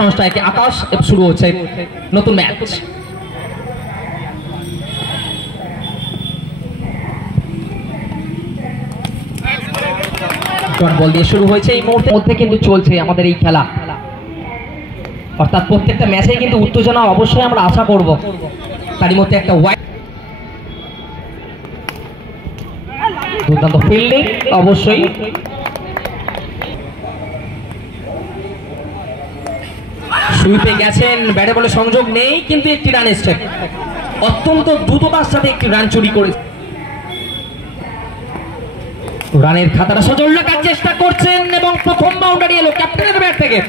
নমস্কার আকাশ শুরু হচ্ছে নতুন ম্যাচ। বল দিয়ে শুরু হয়েছে এই মুহূর্তের মধ্যে কিন্তু চলছে আমাদের এই খেলা, অর্থাৎ প্রত্যেকটা ম্যাচেই কিন্তু উত্তেজনা অবশ্যই আমরা আশা করব। তারই মধ্যে একটা ওয়াইড দুর্দান্ত ফিল্ডিং অবশ্যই। সুইপে গেছেন, ব্যাটে বলে সংযোগ নেই, কিন্তু একটি রান এসছে, অত্যন্ত দ্রুততার সাথে একটি রান চুরি করেছে। রানের খাতাটা সজল রাখার চেষ্টা করছেন এবং প্রথম বাউন্ডারি এলো ক্যাপ্টেনের ব্যাট থেকে।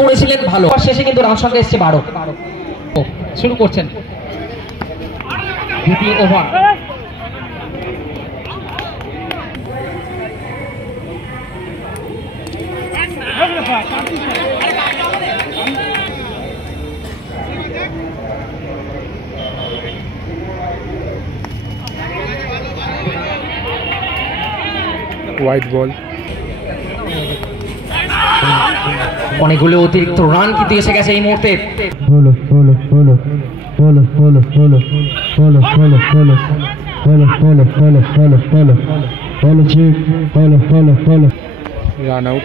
করেছিলেন ভালো, শেষে কিন্তু রান সংখ্যা এসছে 12। শুরু করছেন দ্বিতীয় ওভার। হোয়াইট বল, অনেকগুলো অতিরিক্ত রান কিন্তু এসে গেছে এই মুহূর্তে। Run out.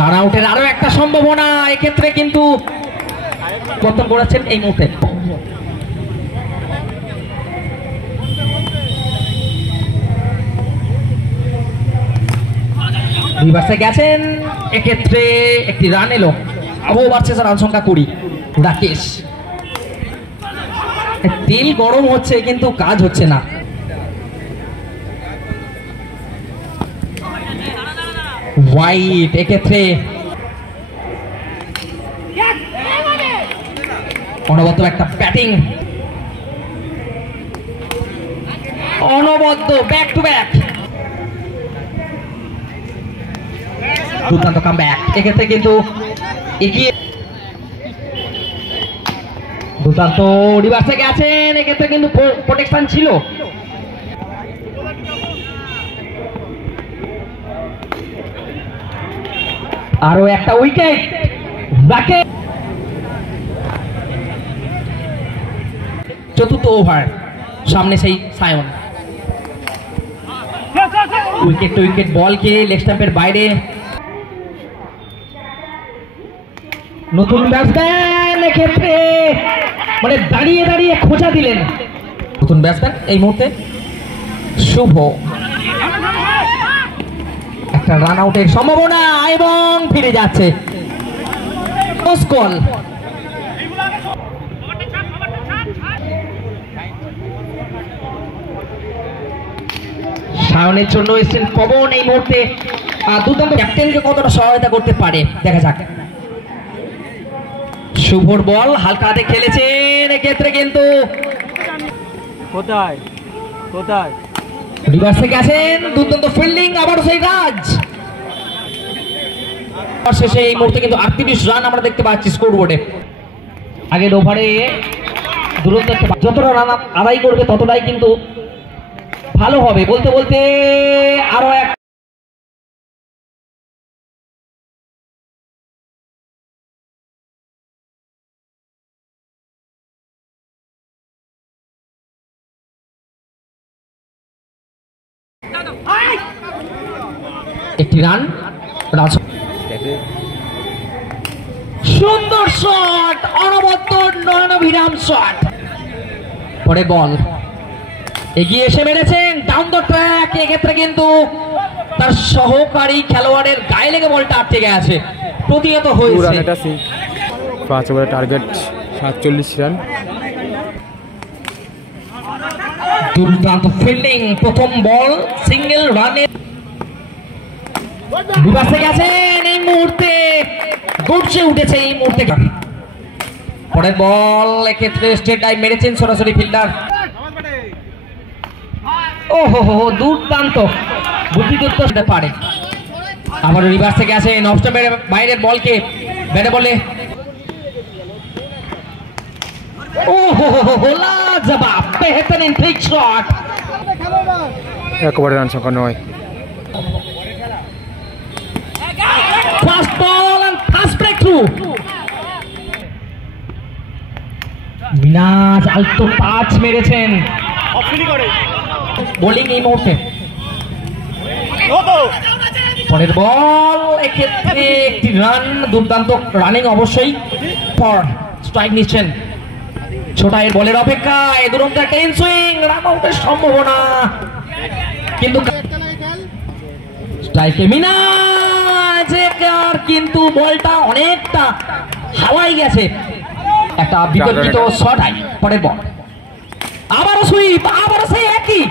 রান আউটের আরো একটা সম্ভাবনা, এক্ষেত্রে কিন্তু পতন করেছেন এই মুহূর্তে। রিভার্সে গেছেন, এক্ষেত্রে একটি রান এলো, আবহাওয়া বাড়ছে, রান সংখ্যা 20। রাকেশ, তেল গরম হচ্ছে কিন্তু কাজ হচ্ছে না। হোয়াইট, এক্ষেত্রে অনবদ্য একটা ব্যাটিং, অনবদ্য ব্যাক টু ব্যাক, দুর্দান্ত কামব্যাক, এক্ষেত্রে কিন্তু এগিয়ে দুর্দান্ত রিভার্সে গেছেন, এক্ষেত্রে কিন্তু প্রোটেকশন ছিল। আরো একটা উইকেট, চতুর্থ ওভার, সামনে সেই সায়ন, উইকেট টু উইকেট বলকে লেগ স্টাম্পের বাইরে। নতুন ব্যাটসম্যান, এক্ষেত্রে মানে দাঁড়িয়ে দাঁড়িয়ে খোঁচা দিলেন নতুন ব্যাটসম্যান এই মুহূর্তে শুভ। একটা রান আউটের সম্ভাবনা এবং ফিরে যাচ্ছে সায়নের জন্য এসেছেন পবন এই মুহূর্তে। দুর্দান্ত ক্যাপ্টেনকে কতটা সহায়তা করতে পারে দেখা যাক। শুভর বল হালকা হাতে খেলেছেন, এক্ষেত্রে কিন্তু কোথায় কোথায় রিভার্সে গেছেন, দুর্দান্ত ফিল্ডিং, আবার সেই রাজ। শেষে এই মুহূর্তে কিন্তু 38 রান আমরা দেখতে পাচ্ছি স্কোরবোর্ডে। আগের ওভারে দুরন্ত যতটা রান আদায় করবে ততটাই কিন্তু ভালো হবে। বলতে বলতে আরো এক একটি রান, সুন্দর শট, অনবদ্য নয়নভিরাম শট, পরে বল এগিয়ে এসে মেরেছেন ডাউন দ্য ট্র্যাক, এক্ষেত্রে কিন্তু তার সহকারী খেলোয়াড়ের গায়ে লেগে বলটা আটকে গেছে, প্রতিহত হয়েছে। 5 ওভারের টার্গেট 47 রান। দুর্দান্ত ফিল্ডিং, প্রথম বল সিঙ্গেল রানে রিভার্সে গেছেন এই মুহূর্তে, গর্জে উঠেছে এই মুহূর্তে। পরের বল, এক্ষেত্রে স্ট্রেট ডাইভ মেরেছেন সরাসরি ফিল্ডার। ওহো হো, দুর্দান্ত বুদ্ধিদত্ত হতে পারে। আবার রিভার্স থেকে আসে অফ স্টাম্পের বাইরের বলকে ব্যাটে বলে ওহো হো হো, লাজবাব বেহতরিন ট্রিক শট। এক ওভারে রান সংখ্যা 9। First ball and first breakthrough. Minaj আলতো টাচ মেরেছেন বোলিং এই মুহূর্তে। পরের বল, এক্ষেত্রে একটি রান, দুর্দান্ত রানিং অবশ্যই। পর স্ট্রাইক নিচ্ছেন ছোটাইয়ের বলের অপেক্ষায়, দুরন্ত একটা ইন সুইং, রান আউটের সম্ভাবনা, কিন্তু স্ট্রাইকে মিনাজ, কিন্তু বলটা অনেকটা হাওয়ায় গেছে, একটা বিতর্কিত শট। আই পরের বল, আবারও সুইপ, আবারও সেই একই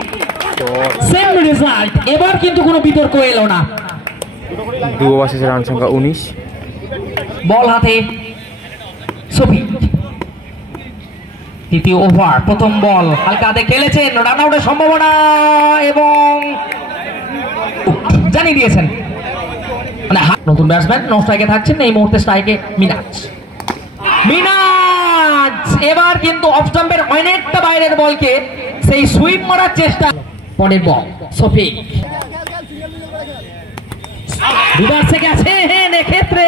সেম রেজাল্ট। এবার কিন্তু কোনো বিতর্ক এলো না। 2 ওভার শেষে রান সংখ্যা 19। বল হাতে শফিক, তৃতীয় ওভার প্রথম বল, হালকা হাতে খেলেছেন, রান আউটের সম্ভাবনা এবং জানিয়ে দিয়েছেন মানে নতুন ব্যাটসম্যান নন স্ট্রাইকে থাকছেন এই মুহূর্তে। স্ট্রাইকে মিনাজ, মিনাজ এবার কিন্তু অফ স্টাম্পের অনেকটা বাইরের বলকে সেই সুইপ মারার চেষ্টা। পরের বল শফিক, রিভার্সে গেছেন, এক্ষেত্রে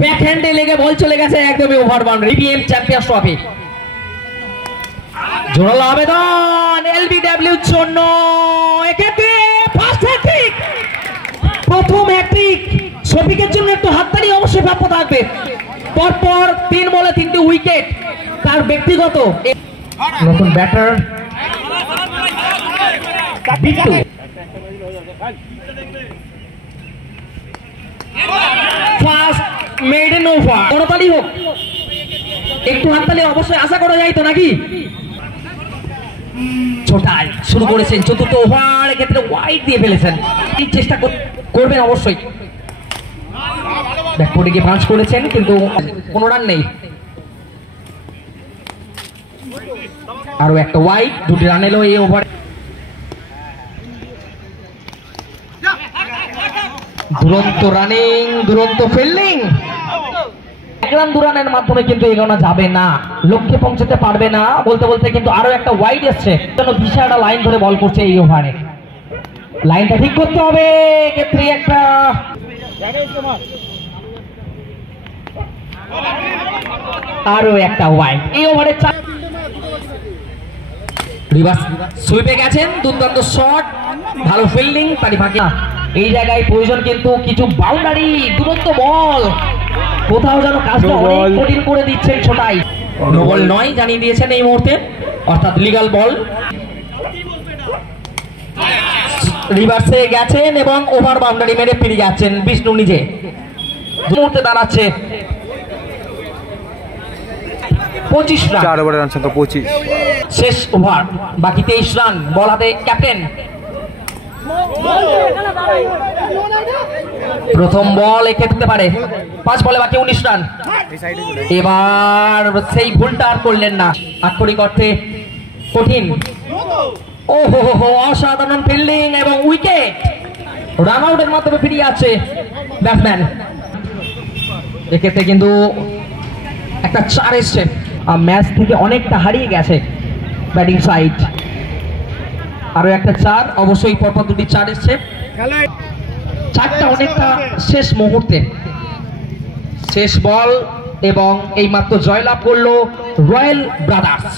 ব্যাকহ্যান্ডে লেগে বল চলে গেছে একদমই over boundary. BM champions trophy জোরালো আবেদন এলবিডব্লিউর জন্য, এক্ষেত্রে ফার্স্ট হ্যাট্রিক, প্রথম হ্যাট্রিক শফিকের জন্য একটু হাততালি অবশ্যই প্রাপ্য থাকবে। পরপর 3 বলে 3টি উইকেট তার ব্যক্তিগত। নতুন batter Bittu, first maiden over, করতালি হোক, একটু হাততালি অবশ্যই আশা করা যায় তো নাকি। ছোটাই শুরু করেছেন চতুর্থ ওভার, এক্ষেত্রে ওয়াইড দিয়ে ফেলেছেন, চেষ্টা করবেন অবশ্যই। ব্যাকফুটে গিয়ে পাঞ্চ করেছেন কিন্তু কোনো রান নেই। আরো একটা ওয়াইড, 2টি রান এলো এই ওভার। দুরন্ত রানিং, দুরন্ত ফিল্ডিং, 1 রান 2 রানের মাধ্যমে কিন্তু এগোনো যাবে না, লক্ষ্যে পৌঁছতে পারবে না। বলতে বলতে কিন্তু আরো একটা ওয়াইড এসছে, বিশাল একটা লাইন ধরে বল করছে এই ওভারে, লাইনটা ঠিক করতে হবে। ক্ষেত্রে একটা আরো একটা ওয়াইড এই ওভারে। রিভার্স সুইপে গেছেন, দুর্দান্ত শট, ভালো ফিল্ডিং, তারই ফাঁকে এই জায়গায় প্রয়োজন কিন্তু কিছু বাউন্ডারি। দুরন্ত বল, কোথাও যেন কাজটা অনেক কঠিন করে দিচ্ছেন ছোটাই। নো বল নয় জানিয়ে দিয়েছেন এই মুহূর্তে, অর্থাৎ লিগাল বল। রিভার্সে গেছেন এবং ওভার বাউন্ডারি মেরে ফিরে যাচ্ছেন বিষ্ণু নিজে। মুহূর্তে দাঁড়াচ্ছে 25 রান, 4 ওভারে রান সংখ্যা 25। শেষ ওভার, বাকি 23 রান। বল হাতে ক্যাপ্টেন, প্রথম বল এক্ষেত্রে পারে, 5 বলে বাকি 19 রান। এবার সেই ভুলটা আর করলেন না, আক্ষরিক অর্থে কঠিন। ও হো হো, অসাধারণ ফিল্ডিং এবং উইকেট, রান আউটের মাধ্যমে ফিরিয়ে আছে ব্যাটসম্যান। এক্ষেত্রে কিন্তু একটা 4 এসছে, ম্যাচ থেকে অনেকটা হারিয়ে গেছে ব্যাটিং সাইড। আরো একটা 4, অবশ্যই পরপর 2টি 4 এসছে, 4টা অনেকটা শেষ মুহূর্তে। শেষ বল এবং এই মাত্র জয়লাভ করলো রয়্যাল ব্রাদার্স।